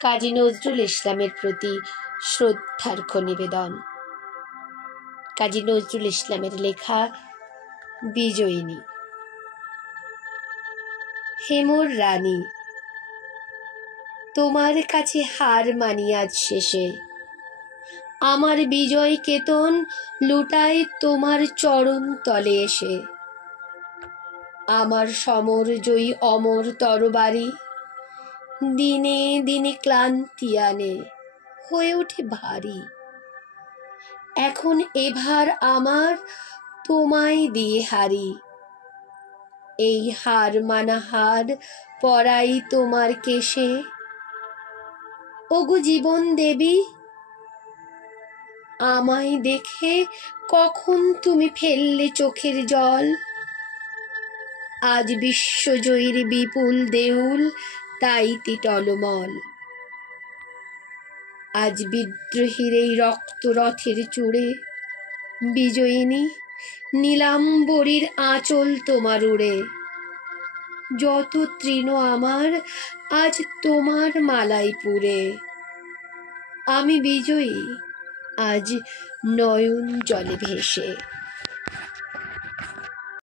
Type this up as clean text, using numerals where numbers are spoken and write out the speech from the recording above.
কাজী নজরুল ইসলামের প্রতি শ্রদ্ধার্ঘ্য নিবেদন। কাজী নজরুল ইসলামের লেখা বিজয়িনী। হেমর রানী, তোমার কাছে হার মানি আজ শেষে, আমার বিজয় কেতন লুটায় তোমার চরণ তলে এসে। আমার সমর জয়ী অমর তরবারি দিনে দিনে ক্লান্তি আনে, হয়ে ওঠে ভারী। এখন এভার আমার তোমায় দিয়ে হারি, এই হার মানা হার পরাই তোমার কেশে। ওগো জীবন দেবী, আমায় দেখে কখন তুমি ফেললে চোখের জল। আজ বিশ্বজয়ীর বিপুল দেউল তাইতি টলমল। আজ বিদ্রোহীর এই রক্ত রথের চূড়ে, বিজয়িনী নীলাম্বরীর আঁচল তোমার উড়ে। যত তৃণ আমার আজ তোমার মালাই পুরে, আমি বিজয়ী আজ নয়ন জলে ভেসে।